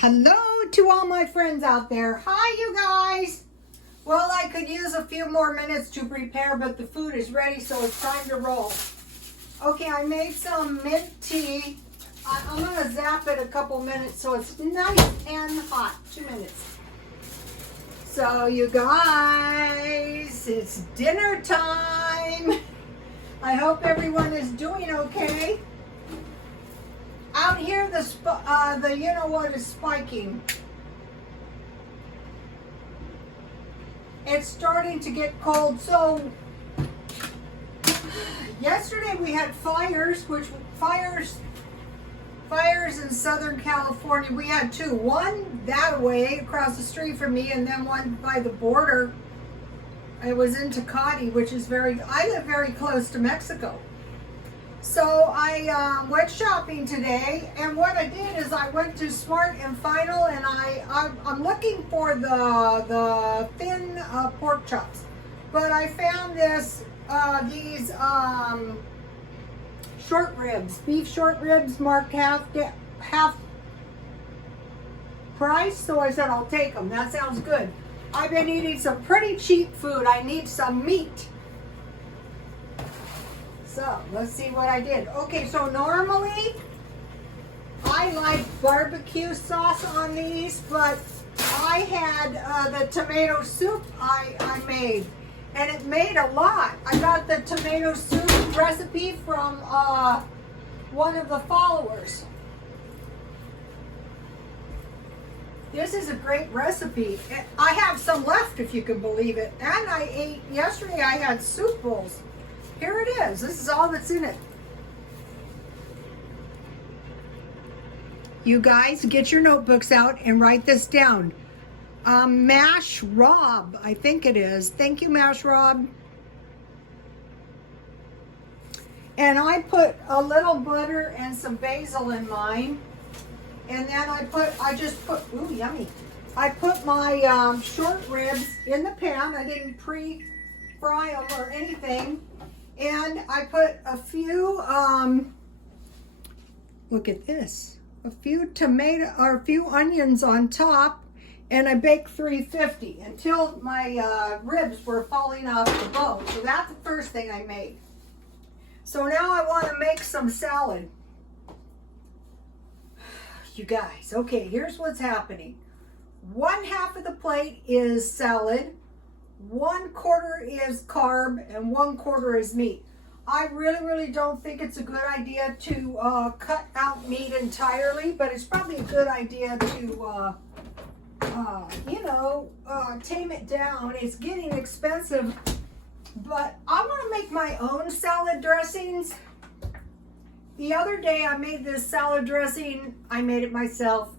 Hello to all my friends out there. Hi, you guys. Well, I could use a few more minutes to prepare, but the food is ready, so it's time to roll. Okay, I made some mint tea. I'm going to zap it a couple minutes so it's nice and hot. 2 minutes. So, you guys, it's dinner time. I hope everyone is doing okay. Out here, the you know what is spiking. It's starting to get cold. So yesterday we had fires in Southern California. We had two. One that way across the street from me, and then one by the border. It was in Tecate, which is I live very close to Mexico. So I went shopping today, and what I did is I went to Smart and Final, and I'm looking for the thin pork chops, but I found these short ribs, beef short ribs, marked half price. So I said I'll take them. That sounds good. I've been eating some pretty cheap food. I need some meat. So, let's see what I did. Okay, so normally I like barbecue sauce on these, but I had the tomato soup I made, and it made a lot. I got the tomato soup recipe from one of the followers. This is a great recipe. I have some left, if you can believe it. And I ate, yesterday I had soup bowls. Here it is. This is all that's in it. You guys, get your notebooks out and write this down. Mash Rob, I think it is. Thank you, Mash Rob. And I put a little butter and some basil in mine. And then I just put, ooh, yummy. I put my short ribs in the pan. I didn't pre-fry them or anything. And I put a few, look at this, a few onions on top, and I baked 350 until my ribs were falling off the bone. So that's the first thing I made. So now I want to make some salad. You guys, okay, here's what's happening. 1/2 of the plate is salad. 1/4 is carb and 1/4 is meat. I really don't think it's a good idea to cut out meat entirely, but it's probably a good idea to, tame it down. It's getting expensive, but I want to make my own salad dressings. The other day I made this salad dressing. I made it myself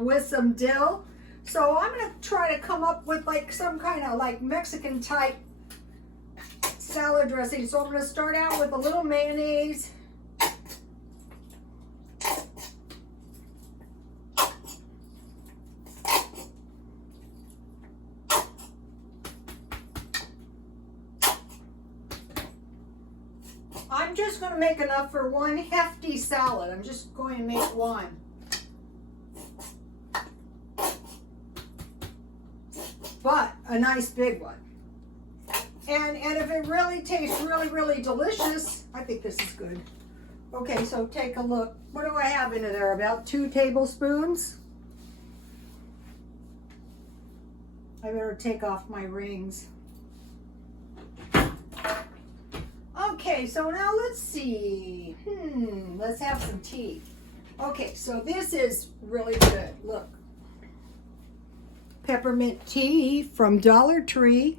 with some dill. So I'm going to try to come up with like some kind of like Mexican type salad dressing. So I'm going to start out with a little mayonnaise. I'm just going to make enough for one hefty salad. I'm just going to make one. But a nice big one. And if it really tastes really delicious, I think this is good. Okay, so take a look. What do I have in there? About 2 tablespoons. I better take off my rings. Okay, so now let's see. Let's have some tea. Okay, so this is really good. Look. Peppermint tea from Dollar Tree.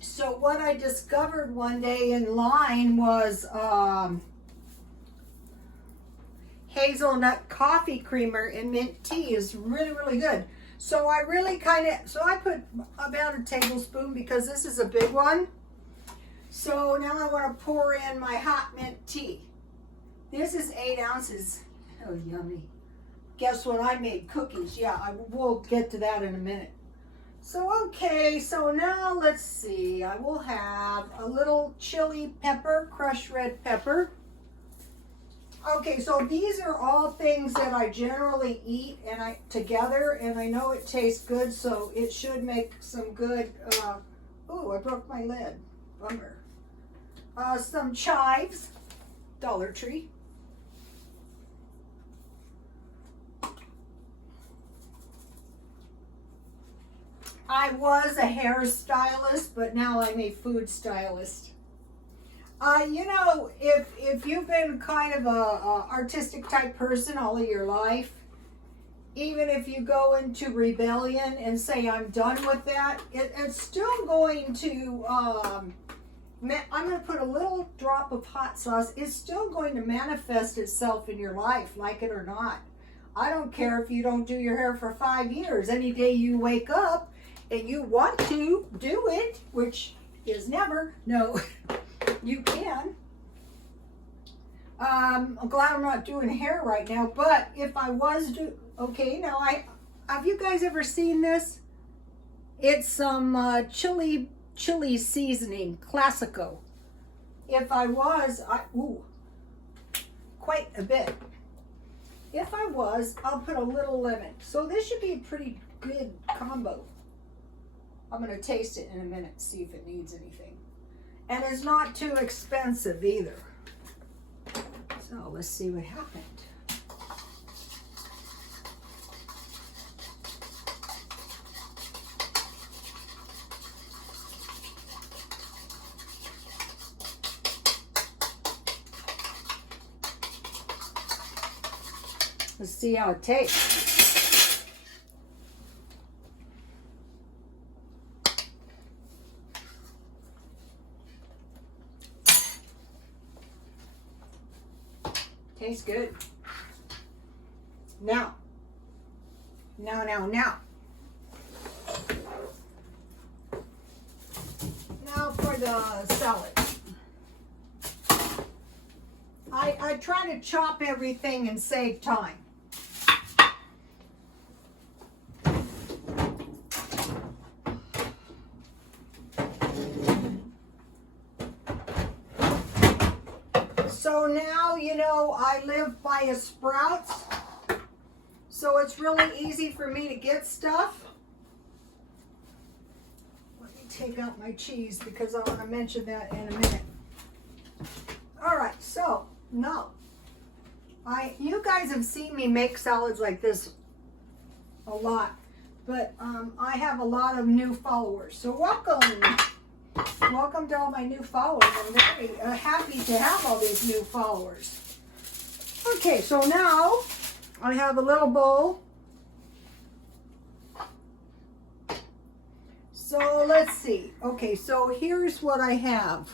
So what I discovered one day in line was hazelnut coffee creamer in mint tea is really good. So I I put about a tablespoon because this is a big one. So now I want to pour in my hot mint tea. This is 8 ounces. Oh, yummy. Guess what? I made cookies. Yeah, we'll get to that in a minute. So, okay, so now let's see. I will have a little chili pepper, crushed red pepper. Okay, so these are all things that I generally eat together, and I know it tastes good, so it should make some good, ooh, I broke my lid, bummer. Some chives, Dollar Tree. I was a hairstylist, but now I'm a food stylist. You know, if you've been kind of a artistic type person all of your life, even if you go into rebellion and say I'm done with that, it's still going to. I'm going to put a little drop of hot sauce. It's still going to manifest itself in your life, like it or not. I don't care if you don't do your hair for 5 years. Any day you wake up and you want to do it, which is never, no. You can. I'm glad I'm not doing hair right now, but if I was okay, now have you guys ever seen this? It's some chili seasoning, Classico. If I was, quite a bit. If I was, I'll put a little lemon. So this should be a pretty good combo. I'm going to taste it in a minute, see if it needs anything. And it's not too expensive either. So let's see what happened. Let's see how it tastes. Tastes good. Now for the salad. I try to chop everything and save time. So now, you know, I live by a Sprouts, so it's really easy for me to get stuff. Let me take out my cheese because I want to mention that in a minute. All right, so now, you guys have seen me make salads like this a lot, but I have a lot of new followers, so welcome. Welcome to all my new followers. I'm very happy to have all these new followers. Okay, so now I have a little bowl. So let's see. Okay, so here's what I have.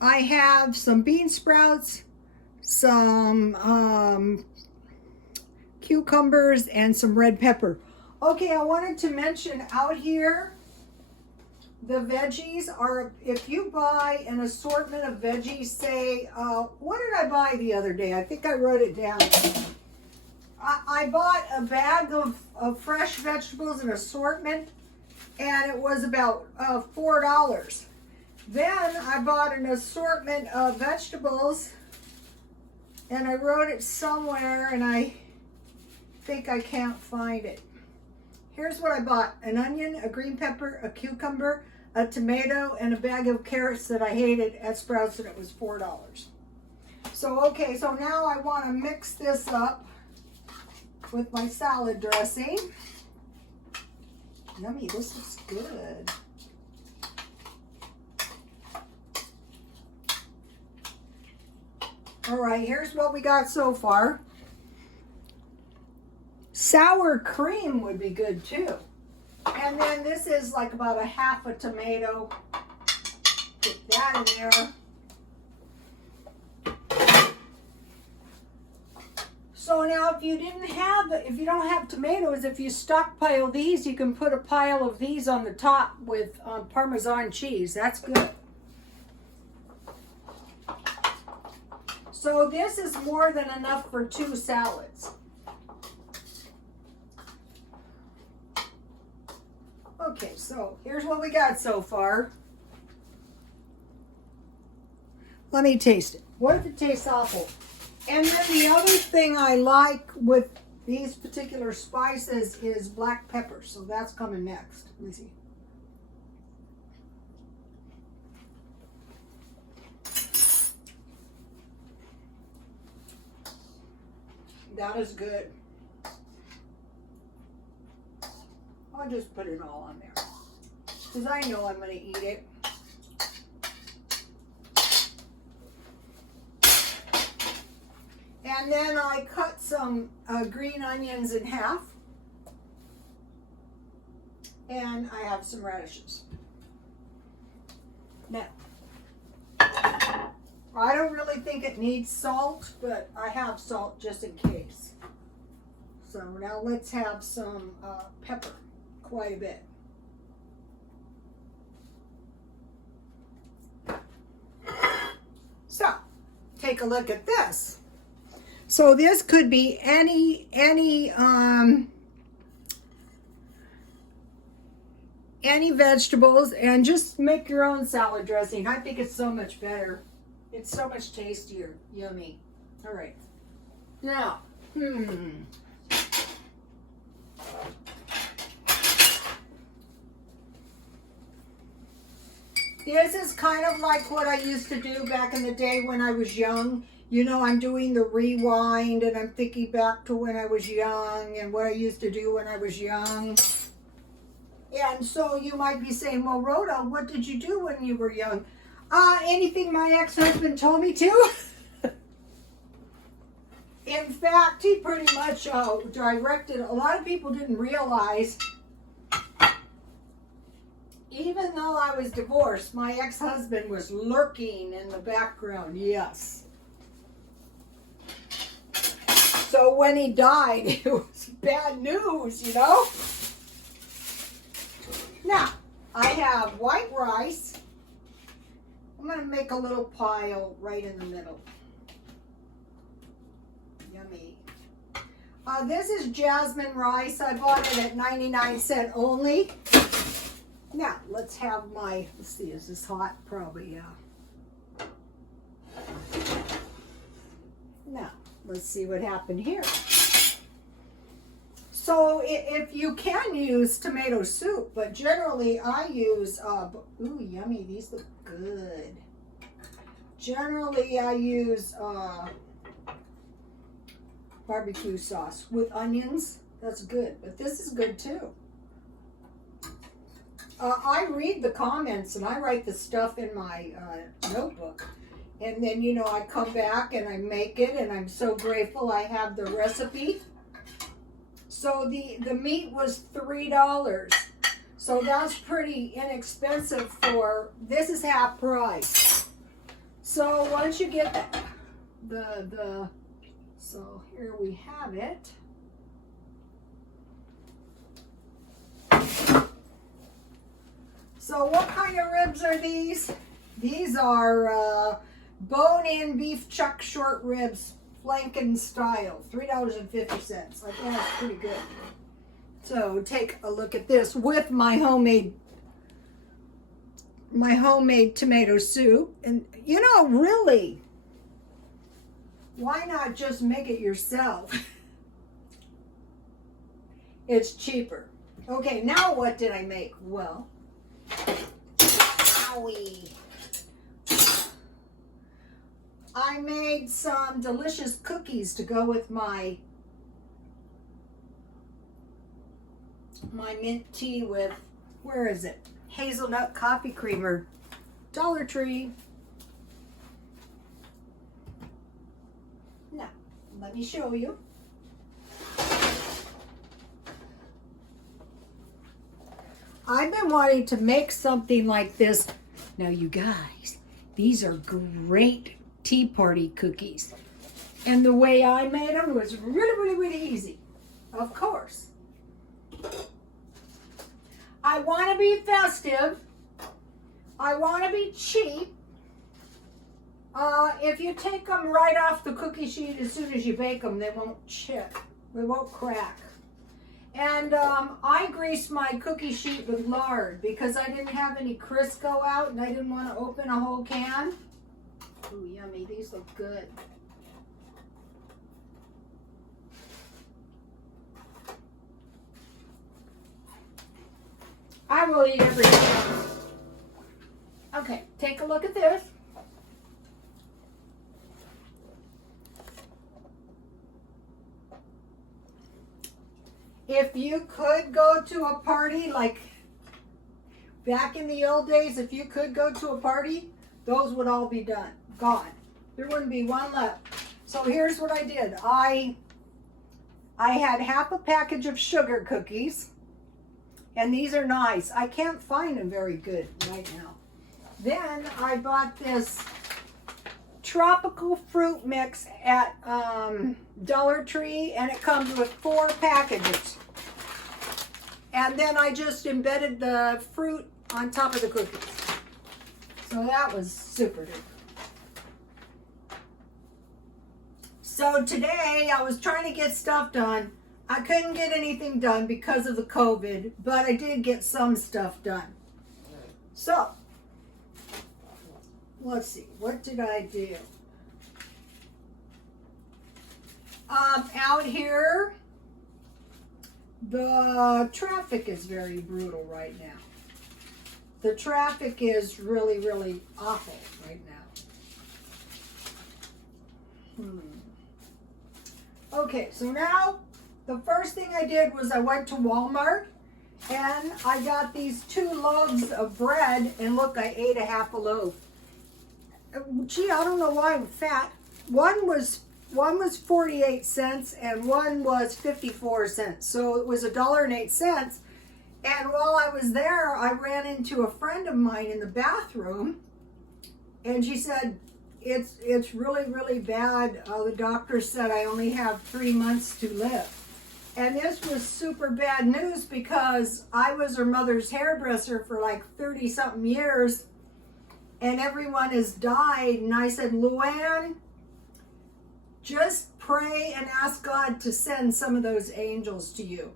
I have some bean sprouts, some cucumbers, and some red pepper. Okay, I wanted to mention out here, the veggies are, if you buy an assortment of veggies, say, what did I buy the other day? I think I wrote it down. I bought a bag of fresh vegetables, an assortment, and it was about $4. Then I bought an assortment of vegetables, and I wrote it somewhere, and I think I can't find it. Here's what I bought: an onion, a green pepper, a cucumber, a tomato, and a bag of carrots that I hated at Sprouts, and it was $4. So, okay, so now I want to mix this up with my salad dressing. Yummy, this looks good. All right, here's what we got so far. Sour cream would be good too. And then this is like about a half a tomato. Put that in there. So now if you don't have tomatoes, if you stockpile these, you can put a pile of these on the top with Parmesan cheese. That's good. So this is more than enough for 2 salads. what we got so far. Let me taste it. What if it tastes awful? And then the other thing I like with these particular spices is black pepper. So that's coming next. Let me see. That is good. I'll just put it all on there, because I know I'm going to eat it. And then I cut some green onions in half. And I have some radishes. Now, I don't really think it needs salt, but I have salt just in case. So now let's have some pepper, quite a bit. So, take a look at this. So this could be any vegetables, and just make your own salad dressing. I think it's so much better. It's so much tastier. Yummy. All right. Now, this is kind of like what I used to do back in the day when I was young. You know, I'm doing the rewind and I'm thinking back to when I was young and what I used to do when I was young. And so you might be saying, well, Rhoda, what did you do when you were young? Anything my ex-husband told me to. In fact, he pretty much directed. A lot of people didn't realize, even though I was divorced, my ex-husband was lurking in the background. Yes. So when he died, it was bad news, you know? Now, I have white rice. I'm going to make a little pile right in the middle. Yummy. This is jasmine rice. I bought it at 99¢ only. Now, let's have my, let's see, is this hot? Probably, yeah. Now, let's see what happened here. So, if you can use tomato soup, but generally I use, ooh, yummy, these look good. Generally I use barbecue sauce with onions. That's good, but this is good too. I read the comments and I write the stuff in my notebook. And then, you know, I come back and I make it, and I'm so grateful I have the recipe. So the meat was $3. So that's pretty inexpensive for, this is half price. So once you get so here we have it. So what kind of ribs are these? These are bone-in beef chuck short ribs, flanken style, $3.50. I think that's pretty good. So take a look at this with my homemade tomato soup. And you know, really, why not just make it yourself? It's cheaper. Okay, now what did I make? Well, owie. I made some delicious cookies to go with my mint tea with, where is it? Hazelnut coffee creamer, Dollar Tree. Now, let me show you. I've been wanting to make something like this. Now, you guys, these are great tea party cookies. And the way I made them was really easy. Of course. I want to be festive. I want to be cheap. If you take them right off the cookie sheet as soon as you bake them, they won't chip. They won't crack. And I greased my cookie sheet with lard because I didn't have any Crisco out and I didn't want to open a whole can. Ooh, yummy. These look good. I will eat everything. Okay, take a look at this. If you could go to a party, like back in the old days, if you could go to a party, those would all be gone. There wouldn't be one left. So here's what I did. I had half a package of sugar cookies, and these are nice. I can't find them very good right now. Then I bought this tropical fruit mix at Dollar Tree, and it comes with 4 packages. And then I just embedded the fruit on top of the cookies. So that was super duper. So today I was trying to get stuff done. I couldn't get anything done because of the COVID, but I did get some stuff done. So, let's see, what did I do? Out here, the traffic is very brutal right now. The traffic is really, really awful right now. Okay, so now the first thing I did was I went to Walmart and I got these 2 loaves of bread, and look, I ate a half a loaf. Gee, I don't know why I'm fat. One was 48 cents and one was 54 cents. So it was $1.08. And while I was there, I ran into a friend of mine in the bathroom, and she said, it's really, really bad. The doctor said I only have 3 months to live. And this was super bad news because I was her mother's hairdresser for like 30-something years, and everyone has died. And I said, Luann, just pray and ask God to send some of those angels to you.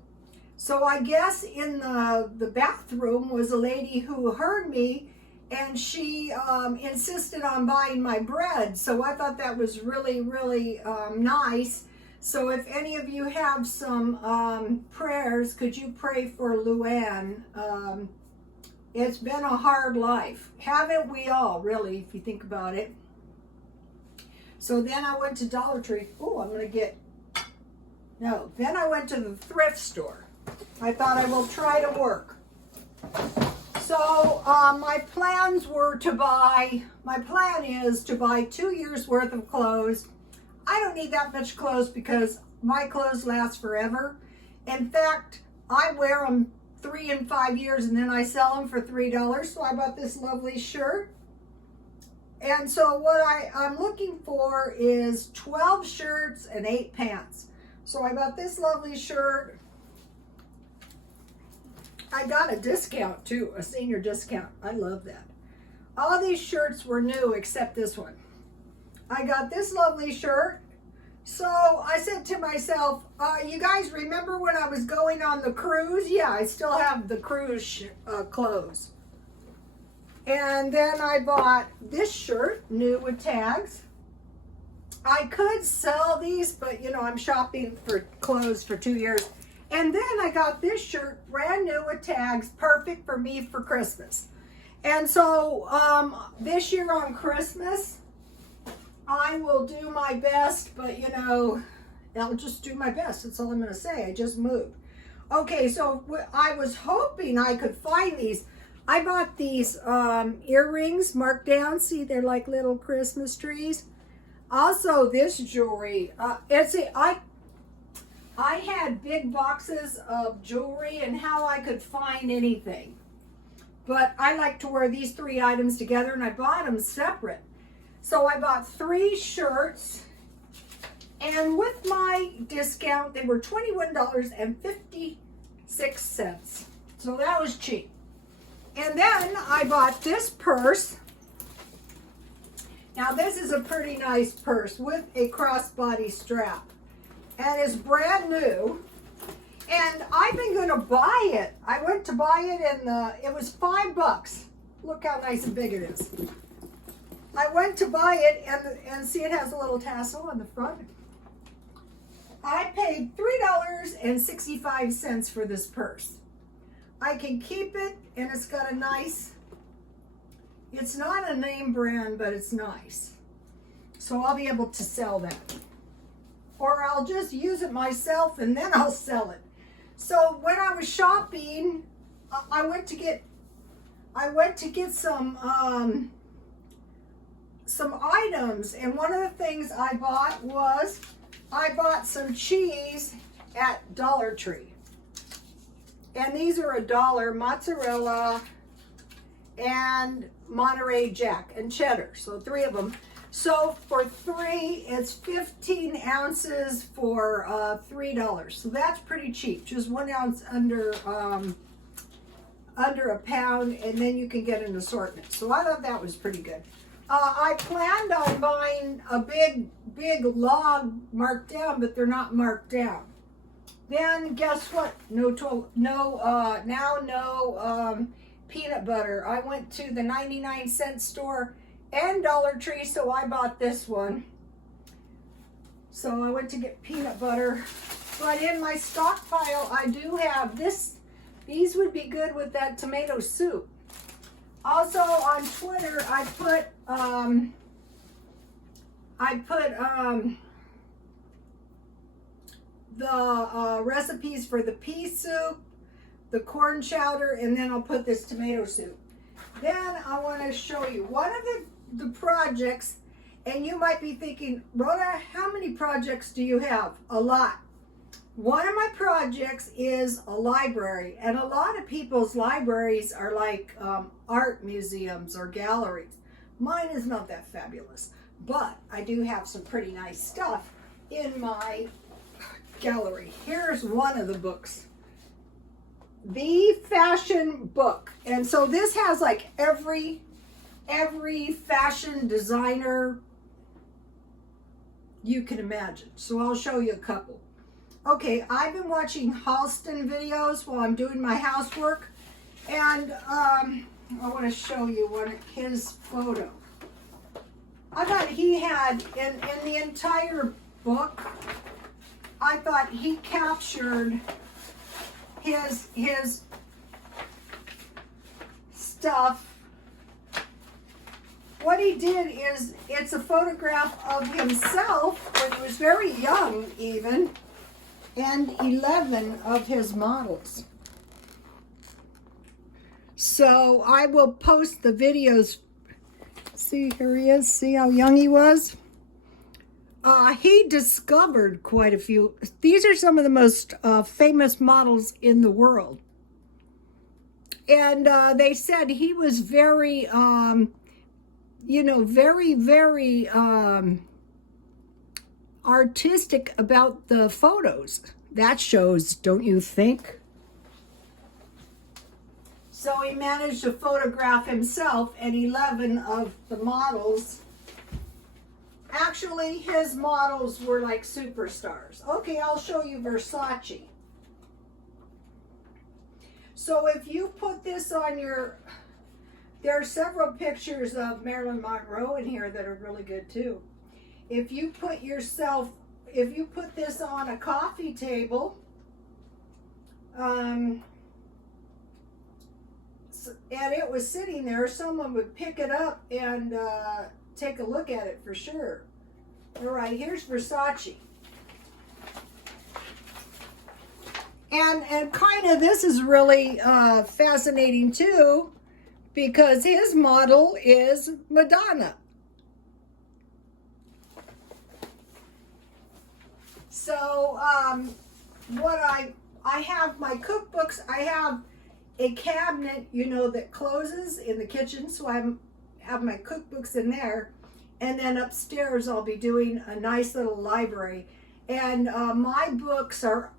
So I guess in the bathroom was a lady who heard me, and she insisted on buying my bread. So I thought that was really, really nice. So if any of you have some prayers, could you pray for Luann? It's been a hard life. Haven't we all, really, if you think about it? So then I went to Dollar Tree. Oh, I'm going to get... No, then I went to the thrift store. I thought I will try to work. So my plans were to buy... My plan is to buy 2 years worth of clothes. I don't need that much clothes because my clothes last forever. In fact, I wear them 3 and 5 years and then I sell them for $3. So I bought this lovely shirt. And so what I'm looking for is 12 shirts and 8 pants. So I bought this lovely shirt. I got a discount too, a senior discount. I love that. All these shirts were new except this one. I got this lovely shirt. So I said to myself, you guys remember when I was going on the cruise? Yeah, I still have the cruise clothes. And then I bought this shirt, new with tags. I could sell these, but you know, I'm shopping for clothes for 2 years. And then I got this shirt, brand new with tags, perfect for me for Christmas. And so this year on Christmas, I will do my best, but you know, I'll just do my best. That's all I'm going to say. I just moved. Okay, so I was hoping I could find these. I bought these earrings marked down. See, they're like little Christmas trees. Also, this jewelry. I had big boxes of jewelry and how I could find anything. But I like to wear these 3 items together, and I bought them separate. So I bought 3 shirts, and with my discount, they were $21.56. So that was cheap. And then I bought this purse. Now this is a pretty nice purse with a crossbody strap. And it's brand new. And I've been going to buy it. I went to buy it it was $5. Look how nice and big it is. I went to buy it and see it has a little tassel on the front. I paid $3.65 for this purse. I can keep it, and it's got a nice, it's not a name brand, but it's nice. So I'll be able to sell that. Or I'll just use it myself and then I'll sell it. So when I was shopping, I went to get some items, and one of the things I bought was some cheese at Dollar Tree. And these are $1, mozzarella and Monterey Jack and cheddar, so 3 of them. So for 3, it's 15 ounces for $3. So that's pretty cheap, just 1 ounce under a pound, and then you can get an assortment. So I thought that was pretty good. I planned on buying a big log marked down, but they're not marked down. Then guess what? No peanut butter. I went to the 99-cent store and Dollar Tree, so I bought this one. So I went to get peanut butter. But in my stockpile, I do have this. These would be good with that tomato soup. Also on Twitter, I put the recipes for the pea soup, the corn chowder, and then I'll put this tomato soup. Then I want to show you one of the projects, and you might be thinking, Rhoda, how many projects do you have? A lot. One of my projects is a library, and a lot of people's libraries are like art museums or galleries. Mine is not that fabulous, but I do have some pretty nice stuff in my gallery. Here's one of the books, The Fashion Book. And so this has like every fashion designer you can imagine. So I'll show you a couple. Okay, I've been watching Halston videos while I'm doing my housework, and I want to show you his photo. I thought he had, in the entire book, I thought he captured his stuff. What he did is, it's a photograph of himself when he was very young even, and 11 of his models. So I will post the videos. See, here he is. See how young he was? He discovered quite a few. These are some of the most famous models in the world. And they said he was very, very artistic about the photos. That shows, don't you think? So he managed to photograph himself and 11 of the models. Actually, his models were like superstars. Okay, I'll show you Versace. So if you put this on your, there are several pictures of Marilyn Monroe in here that are really good too. If you put this on a coffee table, and it was sitting there, someone would pick it up and take a look at it for sure. All right, here's Versace. And kind of this is really fascinating too, because his model is Madonna. So what I have my cookbooks, I have a cabinet, that closes in the kitchen, so I have my cookbooks in there, and then upstairs I'll be doing a nice little library. And my books are,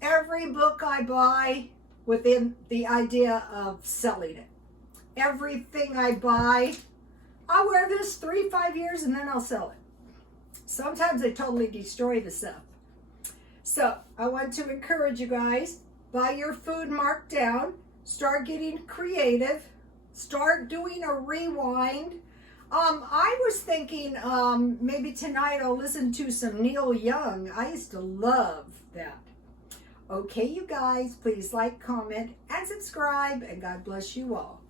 every book I buy within the idea of selling it. Everything I buy, I'll wear this 3-5 years and then I'll sell it. Sometimes I totally destroy the stuff. So I want to encourage you guys, buy your food marked down, start getting creative, start doing a rewind. I was thinking maybe tonight I'll listen to some Neil Young. I used to love that. Okay, you guys, please like, comment, and subscribe, and God bless you all.